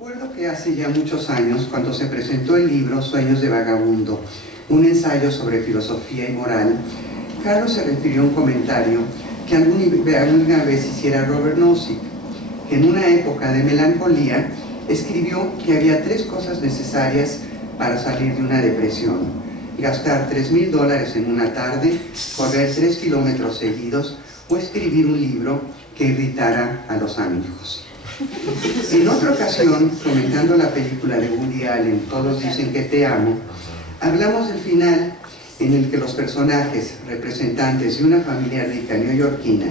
Recuerdo que hace ya muchos años, cuando se presentó el libro Sueños de Vagabundo, un ensayo sobre filosofía y moral, Carlos se refirió a un comentario que alguna vez hiciera Robert Nozick, que en una época de melancolía escribió que había 3 cosas necesarias para salir de una depresión: gastar $3,000 en una tarde, correr 3 kilómetros seguidos o escribir un libro que irritara a los amigos. En otra ocasión, comentando la película de Woody Allen, Todos dicen que te amo, hablamos del final en el que los personajes, representantes de una familia rica neoyorquina,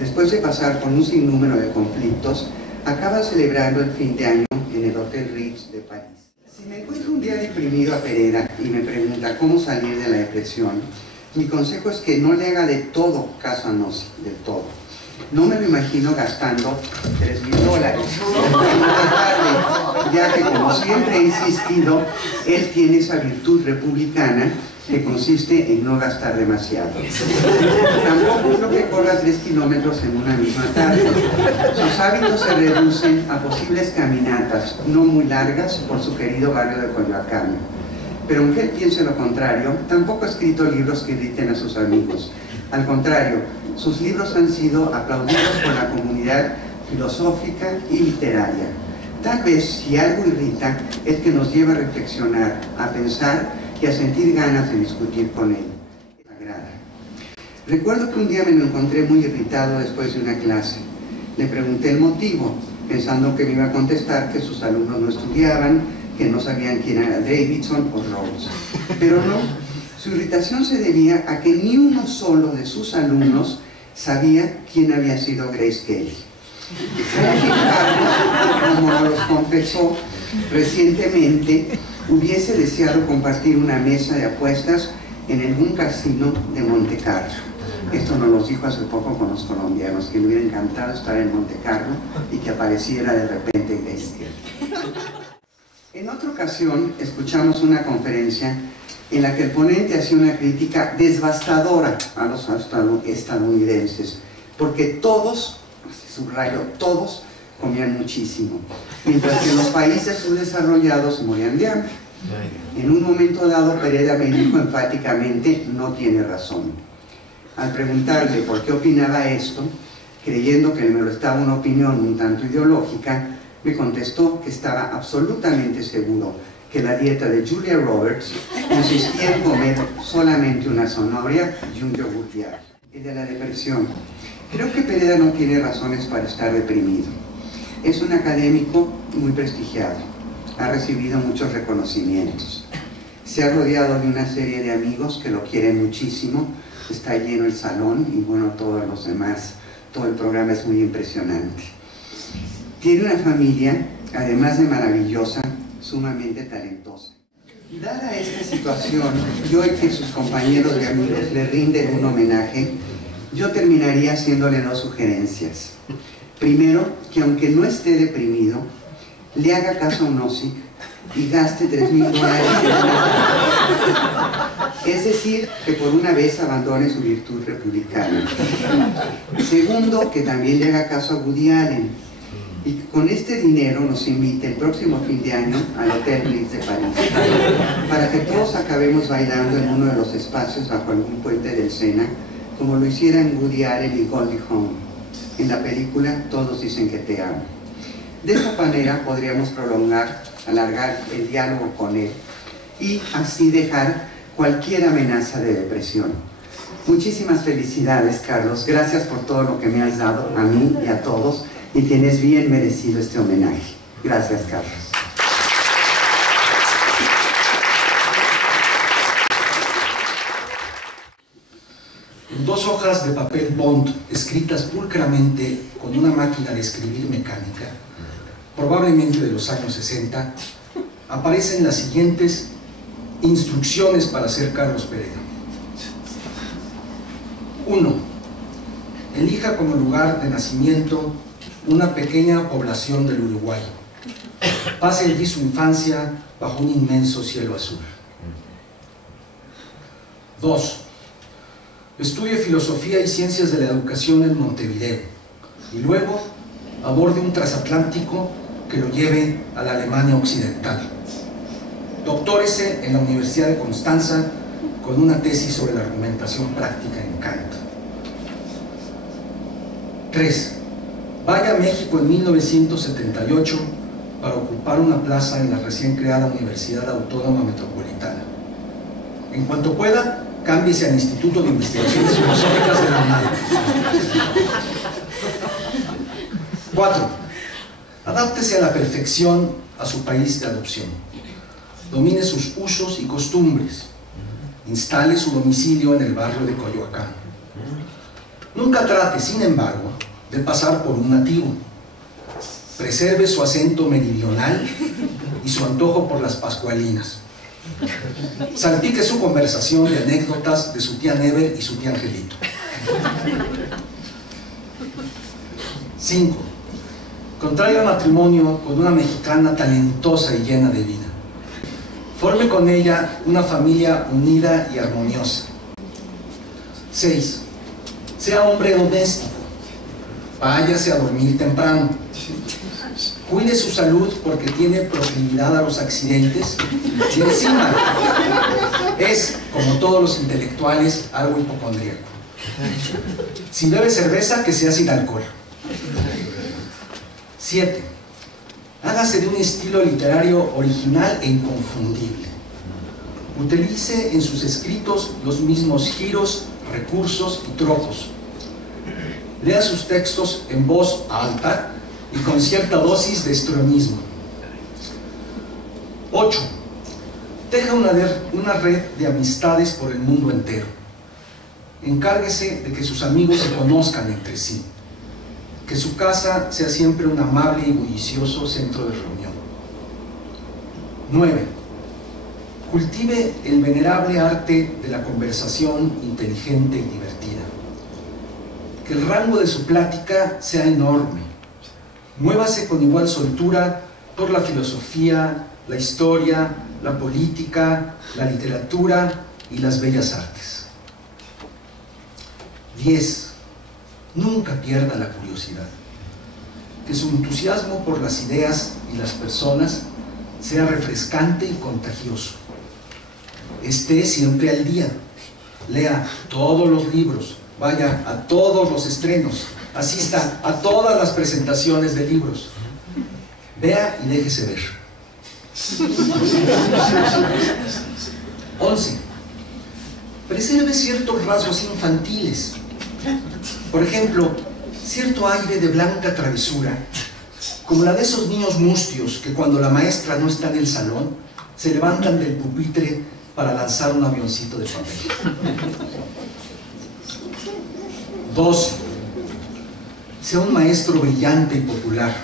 después de pasar por un sinnúmero de conflictos, acaban celebrando el fin de año en el Hotel Ritz de París. Si me encuentro un día deprimido a Pereda y me pregunta cómo salir de la depresión, mi consejo es que no le haga de todo caso a Nozick, del todo. No me lo imagino gastando $3,000 ya que, como siempre he insistido, él tiene esa virtud republicana que consiste en no gastar demasiado. Tampoco creo que corra 3 kilómetros en una misma tarde. Sus hábitos se reducen a posibles caminatas no muy largas por su querido barrio de Coyoacán. Pero aunque él piense lo contrario, tampoco ha escrito libros que irriten a sus amigos. Al contrario, sus libros han sido aplaudidos por la comunidad filosófica y literaria. Tal vez, si algo irrita, es que nos lleva a reflexionar, a pensar y a sentir ganas de discutir con él. Me agrada. Recuerdo que un día me lo encontré muy irritado después de una clase. Le pregunté el motivo, pensando que me iba a contestar que sus alumnos no estudiaban, que no sabían quién era Davidson o Rhodes. Pero no, su irritación se debía a que ni uno solo de sus alumnos sabía quién había sido Grace Kelly. Como nos confesó recientemente, hubiese deseado compartir una mesa de apuestas en algún casino de Monte Carlo. Esto nos lo dijo hace poco con los colombianos, que le hubiera encantado estar en Monte Carlo y que apareciera de repente Grace Kelly. En otra ocasión escuchamos una conferencia en la que el ponente hacía una crítica devastadora a los estadounidenses, porque todos, subrayo, todos comían muchísimo, mientras que en los países subdesarrollados morían de hambre. En un momento dado, Pereda me dijo enfáticamente: no tiene razón. Al preguntarle por qué opinaba esto, creyendo que me lo estaba una opinión un tanto ideológica, me contestó que estaba absolutamente seguro que la dieta de Julia Roberts consistía en comer solamente una zanahoria y un yogur diario. Y de la depresión, creo que Pereda no tiene razones para estar deprimido. Es un académico muy prestigiado, ha recibido muchos reconocimientos, se ha rodeado de una serie de amigos que lo quieren muchísimo, está lleno el salón y bueno, todos los demás, todo el programa es muy impresionante. Tiene una familia, además de maravillosa, sumamente talentosa. Dada esta situación, y hoy que sus compañeros y amigos le rinden un homenaje, yo terminaría haciéndole 2 sugerencias. Primero, que aunque no esté deprimido, le haga caso a Nozick y gaste $3,000. Es decir, que por una vez abandone su virtud republicana. Segundo, que también le haga caso a Woody Allen y que con este dinero nos invite el próximo fin de año al Hotel Ritz de París, para que todos acabemos bailando en uno de los espacios bajo algún puente del Sena, como lo hicieran Woody Allen y Goldie Hawn en la película Todos dicen que te amo. De esta manera podríamos alargar el diálogo con él y así dejar cualquier amenaza de depresión. Muchísimas felicidades, Carlos. Gracias por todo lo que me has dado a mí y a todos, y tienes bien merecido este homenaje. Gracias, Carlos. En 2 hojas de papel bond escritas pulcramente con una máquina de escribir mecánica, probablemente de los años 60, aparecen las siguientes instrucciones para ser Carlos Pereda. 1. Elija como lugar de nacimiento una pequeña población del Uruguay. Pase allí su infancia bajo un inmenso cielo azul. 2. Estudie filosofía y ciencias de la educación en Montevideo y luego aborde un transatlántico que lo lleve a la Alemania occidental. Doctórese en la Universidad de Constanza con una tesis sobre la argumentación práctica en Kant. 3. Vaya a México en 1978 para ocupar una plaza en la recién creada Universidad Autónoma Metropolitana. En cuanto pueda, cámbiese al Instituto de Investigaciones Filosóficas de la UNAM. 4. Adáptese a la perfección a su país de adopción. Domine sus usos y costumbres. Instale su domicilio en el barrio de Coyoacán. Nunca trate, sin embargo, de pasar por un nativo. Preserve su acento meridional y su antojo por las pascualinas. Salpique su conversación de anécdotas de su tía Never y su tía Angelito. 5. Contraiga matrimonio con una mexicana talentosa y llena de vida. Forme con ella una familia unida y armoniosa. 6. Sea hombre doméstico. Váyase a dormir temprano. Cuide su salud porque tiene proclividad a los accidentes y encima es, como todos los intelectuales, algo hipocondríaco. Si bebe cerveza, que sea sin alcohol. 7. Hágase de un estilo literario original e inconfundible. Utilice en sus escritos los mismos giros, recursos y tropos. Lea sus textos en voz alta y con cierta dosis de histrionismo. 8. Teja una red de amistades por el mundo entero. Encárguese de que sus amigos se conozcan entre sí. Que su casa sea siempre un amable y bullicioso centro de reunión. 9. Cultive el venerable arte de la conversación inteligente y divertida. Que el rango de su plática sea enorme. Muévase con igual soltura por la filosofía, la historia, la política, la literatura y las bellas artes. 10. Nunca pierda la curiosidad. Que su entusiasmo por las ideas y las personas sea refrescante y contagioso. Esté siempre al día. Lea todos los libros, vaya a todos los estrenos, asista a todas las presentaciones de libros. Vea y déjese ver. 11. Preserve ciertos rasgos infantiles. Por ejemplo, cierto aire de blanca travesura, como la de esos niños mustios que cuando la maestra no está en el salón, se levantan del pupitre para lanzar un avioncito de papel. 12. Sea un maestro brillante y popular.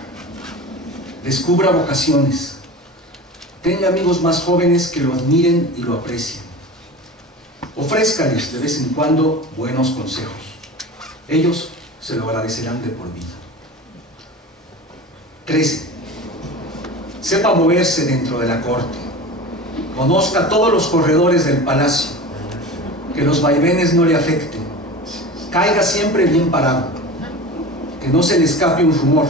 Descubra vocaciones. Tenga amigos más jóvenes que lo admiren y lo aprecien. Ofrézcales de vez en cuando buenos consejos. Ellos se lo agradecerán de por vida. 13. Sepa moverse dentro de la corte. Conozca todos los corredores del palacio. Que los vaivenes no le afecten. Caiga siempre bien parado. Que no se le escape un rumor.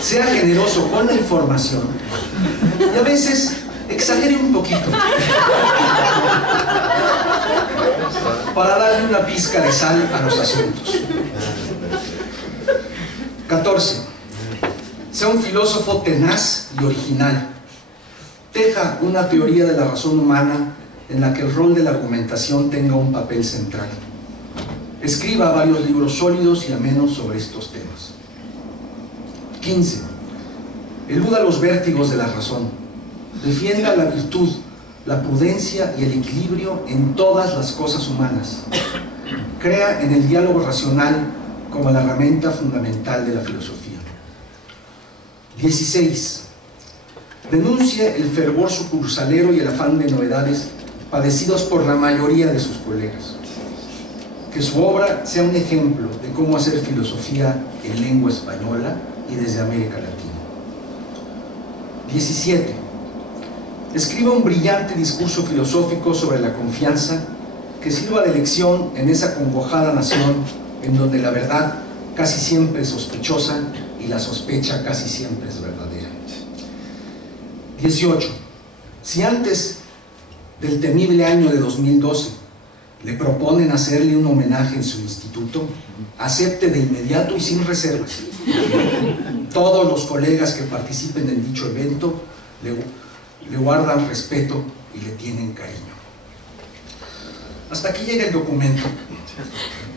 Sea generoso con la información y a veces exagere un poquito para darle una pizca de sal a los asuntos. 14. Sea un filósofo tenaz y original. Teja una teoría de la razón humana en la que el rol de la argumentación tenga un papel central. Escriba varios libros sólidos y amenos sobre estos temas. 15. Eluda los vértigos de la razón. Defienda la virtud, la prudencia y el equilibrio en todas las cosas humanas. Crea en el diálogo racional como la herramienta fundamental de la filosofía. 16. Denuncie el fervor sucursalero y el afán de novedades padecidos por la mayoría de sus colegas. Que su obra sea un ejemplo de cómo hacer filosofía en lengua española y desde América Latina. 17. Escriba un brillante discurso filosófico sobre la confianza que sirva de lección en esa congojada nación en donde la verdad casi siempre es sospechosa y la sospecha casi siempre es verdadera. 18. Si antes del temible año de 2012 le proponen hacerle un homenaje en su instituto, acepte de inmediato y sin reservas. Todos los colegas que participen en dicho evento le guardan respeto y le tienen cariño. Hasta aquí llega el documento.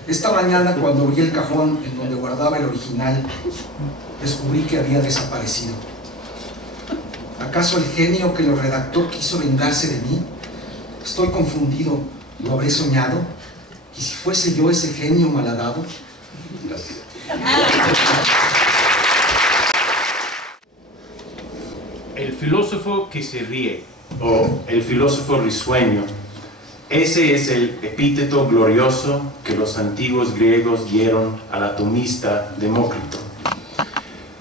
Esta mañana, cuando abrí el cajón en donde guardaba el original, descubrí que había desaparecido. ¿Acaso el genio que lo redactó quiso vengarse de mí? Estoy confundido. ¿Lo habré soñado? ¿Y si fuese yo ese genio malhadado? Gracias. El filósofo que se ríe, o el filósofo risueño, ese es el epíteto glorioso que los antiguos griegos dieron al atomista Demócrito.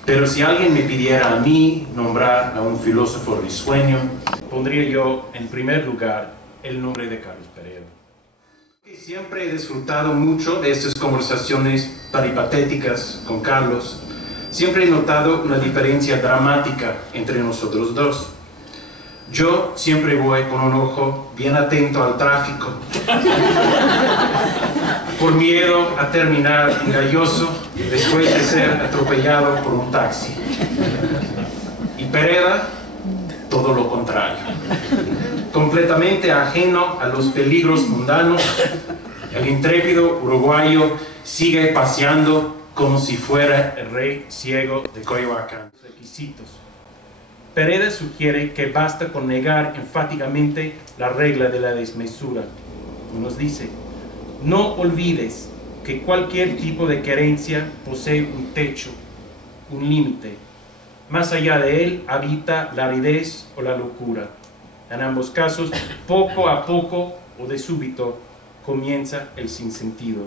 Pero si alguien me pidiera a mí nombrar a un filósofo risueño, pondría yo en primer lugar el nombre de Carlos Peredo. Siempre he disfrutado mucho de estas conversaciones peripatéticas con Carlos. Siempre he notado una diferencia dramática entre nosotros dos. Yo siempre voy con un ojo bien atento al tráfico, por miedo a terminar engañoso después de ser atropellado por un taxi. Y Pereda, todo lo contrario. Completamente ajeno a los peligros mundanos, el intrépido uruguayo sigue paseando como si fuera el rey ciego de Coyoacán. Requisitos. Pereda sugiere que basta con negar enfáticamente la regla de la desmesura. Nos dice: no olvides que cualquier tipo de querencia posee un techo, un límite. Más allá de él habita la aridez o la locura. En ambos casos, poco a poco o de súbito, comienza el sinsentido.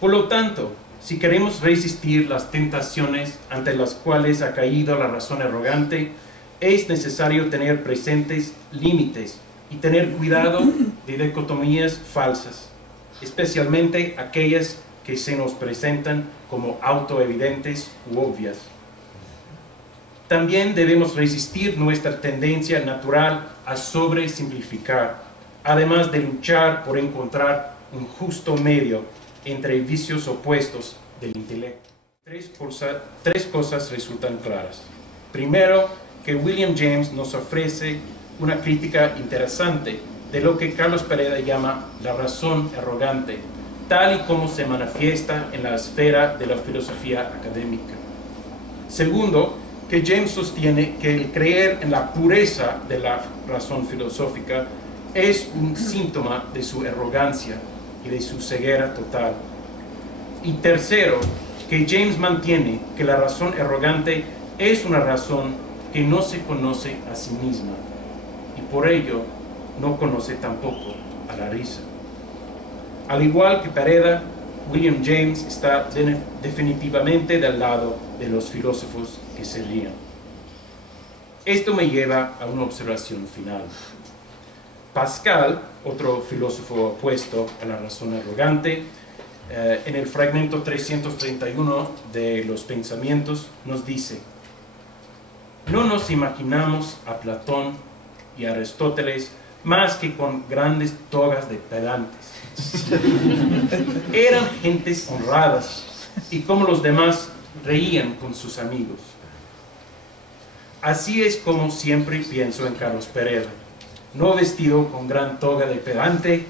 Por lo tanto, si queremos resistir las tentaciones ante las cuales ha caído la razón arrogante, es necesario tener presentes límites y tener cuidado de dicotomías falsas, especialmente aquellas que se nos presentan como autoevidentes u obvias. También debemos resistir nuestra tendencia natural a sobresimplificar, además de luchar por encontrar un justo medio entre vicios opuestos del intelecto. Tres cosas resultan claras. Primero, que William James nos ofrece una crítica interesante de lo que Carlos Pereda llama la razón arrogante, tal y como se manifiesta en la esfera de la filosofía académica. Segundo, que James sostiene que el creer en la pureza de la razón filosófica es un síntoma de su arrogancia y de su ceguera total. Y tercero, que James mantiene que la razón arrogante es una razón que no se conoce a sí misma y por ello no conoce tampoco a la risa. Al igual que Pereda, William James está definitivamente del lado de los filósofos que se ríen. Esto me lleva a una observación final. Pascal, otro filósofo opuesto a la razón arrogante, en el fragmento 331 de Los Pensamientos nos dice: no nos imaginamos a Platón y a Aristóteles más que con grandes togas de pedantes. Eran gentes honradas y como los demás reían con sus amigos. Así es como siempre pienso en Carlos Pereda, no vestido con gran toga de pedante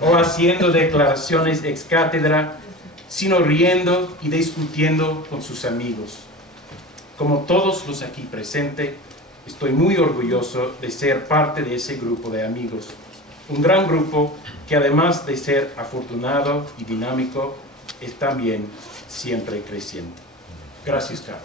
o haciendo declaraciones ex cátedra, sino riendo y discutiendo con sus amigos. Como todos los aquí presentes, estoy muy orgulloso de ser parte de ese grupo de amigos. Un gran grupo que además de ser afortunado y dinámico, es también siempre creciente. Gracias, Carlos.